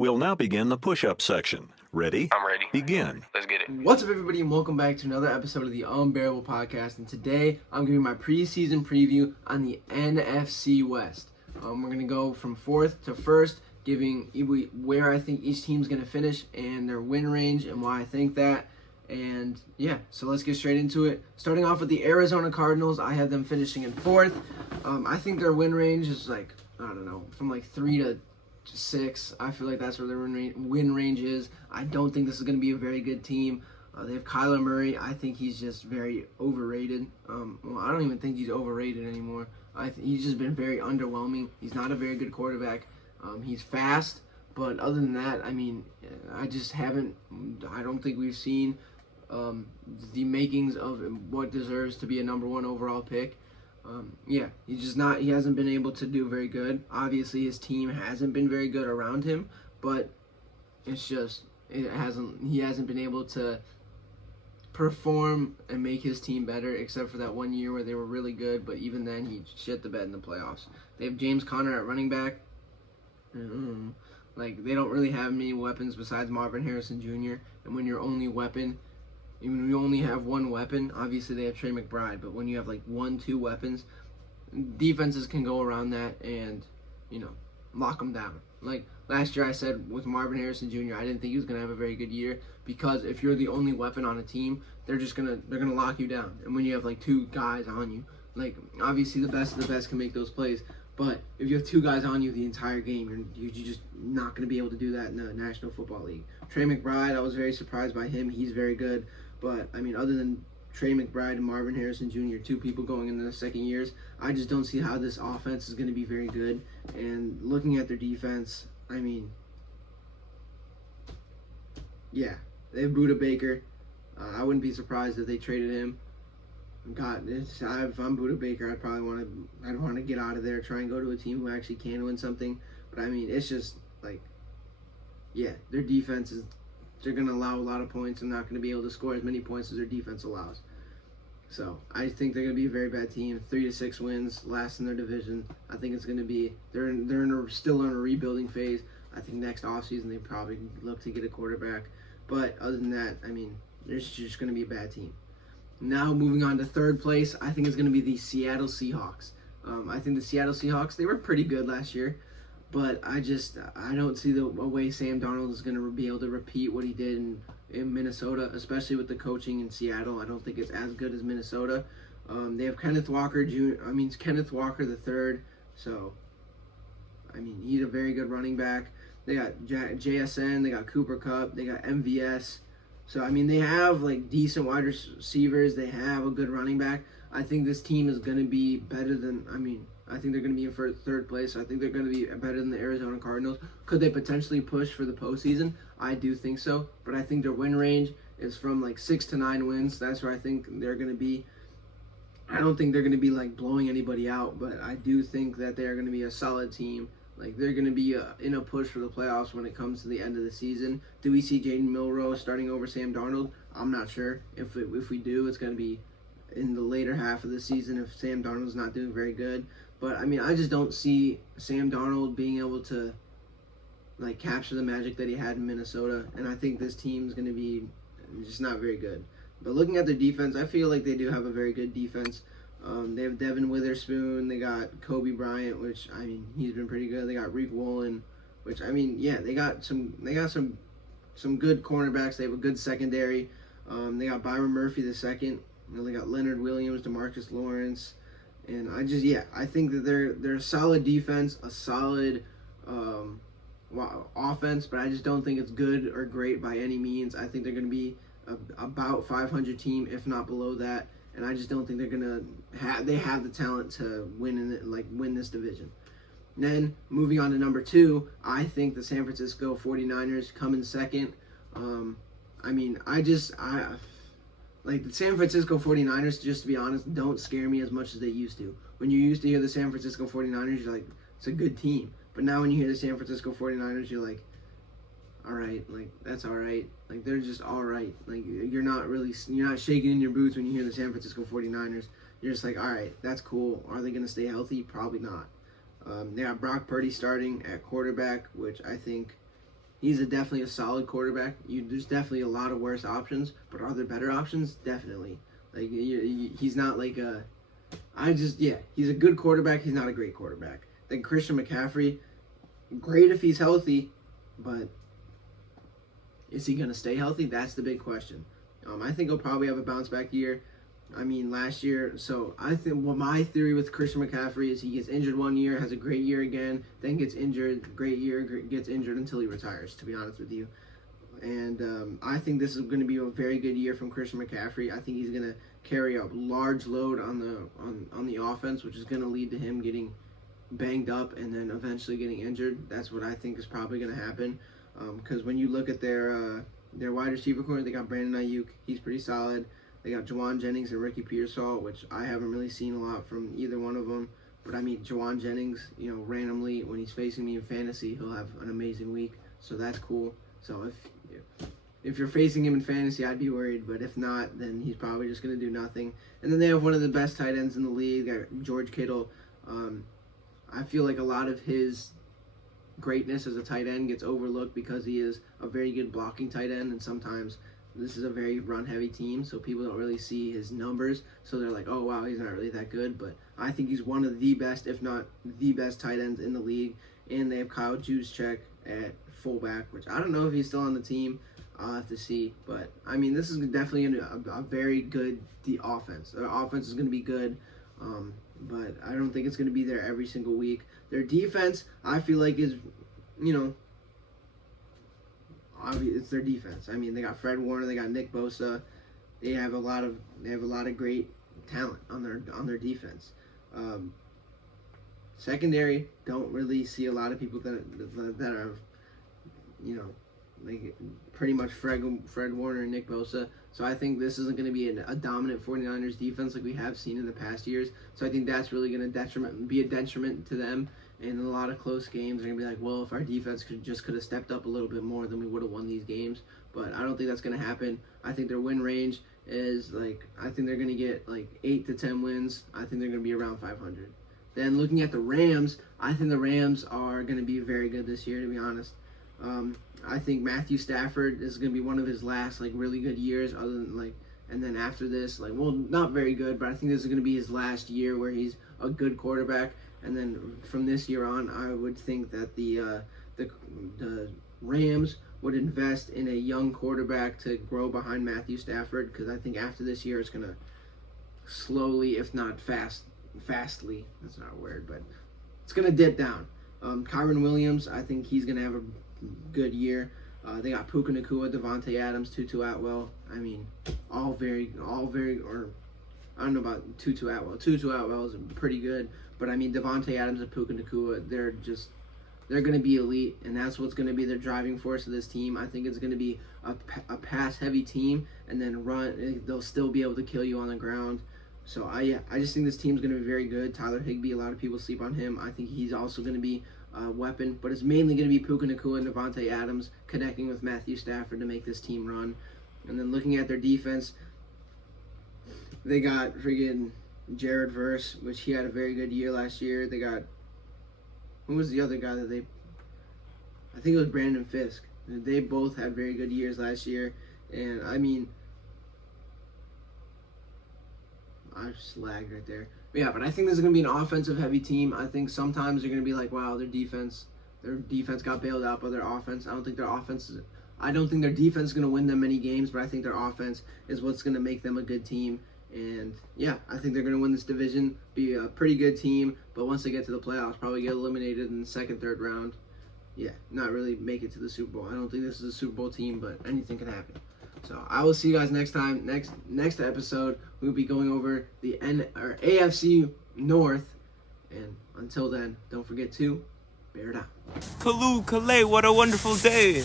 We'll now begin the push-up section. Ready? I'm ready. Begin. Let's get it. What's up, everybody, and welcome back to another episode of the Unbearable Podcast. And today, I'm giving my preseason preview on the NFC West. We're going to go from fourth to first, giving where I think each team's going to finish and their win range and why I think that. And yeah, so let's get straight into it. Starting off with the Arizona Cardinals, I have them finishing in fourth. I think their win range is from 3 to 6. I feel like that's where their win range is. I don't think this is going to be a very good team. They have Kyler Murray. I think he's just very overrated. I don't even think he's overrated anymore. He's just been very underwhelming. He's not a very good quarterback. He's fast, but other than that, I don't think we've seen the makings of what deserves to be a number one overall pick. He hasn't been able to do very good. Obviously, his team hasn't been very good around him, but he hasn't been able to perform and make his team better, except for that one year where they were really good, but even then, he shit the bed in the playoffs. They have James Conner at running back. They don't really have many weapons besides Marvin Harrison Jr., and when your only weapon, even when you only have one weapon, obviously they have Trey McBride, but when you have 1-2 weapons, defenses can go around that and, lock them down. Last year I said with Marvin Harrison Jr., I didn't think he was going to have a very good year because if you're the only weapon on a team, they're going to lock you down. And when you have 2 guys on you, obviously the best of the best can make those plays, but if you have 2 guys on you the entire game, you're just not going to be able to do that in the National Football League. Trey McBride, I was very surprised by him. He's very good. But, other than Trey McBride and Marvin Harrison Jr., 2 people going into their second years, I just don't see how this offense is going to be very good. And looking at their defense, they have Buda Baker. I wouldn't be surprised if they traded him. If I'm Buda Baker, I'd want to get out of there, try and go to a team who actually can win something. But, it's just, their defense is... They're going to allow a lot of points and not going to be able to score as many points as their defense allows. So I think they're going to be a very bad team. 3 to 6 wins, last in their division. I think it's going to be still in a rebuilding phase. I think next offseason they probably look to get a quarterback. But other than that, they're just going to be a bad team. Now moving on to third place, I think it's going to be the Seattle Seahawks. I think the Seattle Seahawks, they were pretty good last year. But I don't see a way Sam Darnold is going to be able to repeat what he did in Minnesota, especially with the coaching in Seattle. I don't think it's as good as Minnesota. They have Kenneth Walker the third. So, he's a very good running back. They got JSN, they got Cooper Kupp, they got MVS. So, they have decent wide receivers. They have a good running back. I think this team is going to be better than, I think they're going to be in for third place. I think they're going to be better than the Arizona Cardinals. Could they potentially push for the postseason? I do think so. But I think their win range is from 6 to 9 wins. That's where I think they're going to be. I don't think they're going to be blowing anybody out, but I do think that they're going to be a solid team. They're going to be in a push for the playoffs when it comes to the end of the season. Do we see Jaden Milroe starting over Sam Darnold? I'm not sure. If we do, it's going to be in the later half of the season if Sam Darnold's not doing very good. But, I just don't see Sam Darnold being able to, capture the magic that he had in Minnesota. And I think this team's going to be just not very good. But looking at their defense, I feel like they do have a very good defense. They have Devin Witherspoon. They got Kobe Bryant, which, he's been pretty good. They got Reek Woolen, which, they got some good cornerbacks. They have a good secondary. They got Byron Murphy the second. They got Leonard Williams, DeMarcus Lawrence. And I think that they're a solid defense, a solid offense, but I just don't think it's good or great by any means. I think they're going to be about 500 team, if not below that, and I just don't think they're going to have the talent to win this division. And then moving on to number 2, I think the San Francisco 49ers come in second. The San Francisco 49ers, just to be honest, don't scare me as much as they used to. When you used to hear the San Francisco 49ers, you're like, it's a good team. But now when you hear the San Francisco 49ers, you're like, all right, that's all right. They're just all right. You're not shaking in your boots when you hear the San Francisco 49ers. You're just like, all right, that's cool. Are they going to stay healthy? Probably not. They got Brock Purdy starting at quarterback, which I think He's definitely a solid quarterback. There's definitely a lot of worse options, but are there better options? Definitely. Like he's not like a. He's a good quarterback. He's not a great quarterback. Then Christian McCaffrey, great if he's healthy, but is he going to stay healthy? That's the big question. I think he'll probably have a bounce back year. I mean, last year. So I think my theory with Christian McCaffrey is he gets injured one year, has a great year again, then gets injured, great year, gets injured until he retires. To be honest with you, and I think this is going to be a very good year from Christian McCaffrey. I think he's going to carry a large load on the offense, which is going to lead to him getting banged up and then eventually getting injured. That's what I think is probably going to happen. Because when you look at their wide receiver corner, they got Brandon Ayuk. He's pretty solid. They got Jawan Jennings and Ricky Pearsall, which I haven't really seen a lot from either one of them. But I mean, Jawan Jennings, randomly when he's facing me in fantasy, he'll have an amazing week. So that's cool. So if you're facing him in fantasy, I'd be worried. But if not, then he's probably just going to do nothing. And then they have one of the best tight ends in the league, they got George Kittle. I feel like a lot of his greatness as a tight end gets overlooked because he is a very good blocking tight end, and sometimes this is a very run-heavy team, so people don't really see his numbers, so they're like, oh, wow, he's not really that good, but I think he's one of the best, if not the best tight ends in the league, and they have Kyle Juszczyk at fullback, which I don't know if he's still on the team. I'll have to see, but, I mean, this is definitely a very good offense. Their offense is going to be good, but I don't think it's going to be there every single week. Their defense, I feel like, is, it's their defense. I mean, they got Fred Warner, they got Nick Bosa. They have a lot of great talent on their defense. Secondary, don't really see a lot of people that are, like pretty much Fred Warner and Nick Bosa. So I think this isn't going to be a dominant 49ers defense like we have seen in the past years. So I think that's really going to be a detriment to them. And a lot of close games are going to be like, well, if our defense could have stepped up a little bit more, then we would have won these games. But I don't think that's going to happen. I think their win range is I think they're going to get 8 to 10 wins. I think they're going to be around 500. Then looking at the Rams, I think the Rams are going to be very good this year, to be honest. I think Matthew Stafford is going to be one of his last really good years, other than and then after this, not very good, but I think this is going to be his last year where he's a good quarterback. And then from this year on, I would think that the Rams would invest in a young quarterback to grow behind Matthew Stafford, because I think after this year it's going to slowly, if not fastly, that's not a word, but it's going to dip down. Kyron Williams, I think he's going to have a good year. They got Puka Nacua, Devontae Adams, Tutu Atwell. I mean, all very, or I don't know about Tutu Atwell. Tutu Atwell is pretty good, but I mean Devontae Adams and Puka Nacua, they're going to be elite, and that's what's going to be the driving force of this team. I think it's going to be a pass-heavy team, and then run. They'll still be able to kill you on the ground. So I just think this team's going to be very good. Tyler Higbee, a lot of people sleep on him. I think he's also going to be a weapon, but it's mainly going to be Puka Nacua and Devontae Adams connecting with Matthew Stafford to make this team run. And then looking at their defense, they got friggin' Jared Verse, which he had a very good year last year. They got, who was the other guy that I think it was Brandon Fisk. They both had very good years last year. And I mean, I just lagged right there. But yeah, but I think this is going to be an offensive heavy team. I think sometimes they're going to be like, wow, their defense got bailed out by their offense. I don't think their defense is going to win them many games, but I think their offense is what's going to make them a good team. And yeah, I think they're going to win this division, be a pretty good team, but once they get to the playoffs, probably get eliminated in the second, third round. Yeah, not really make it to the Super Bowl. I don't think this is a Super Bowl team, but anything can happen. So I will see you guys next time. Next episode, we'll be going over the AFC North. And until then, don't forget to bear down. Kalu, Kalei, what a wonderful day.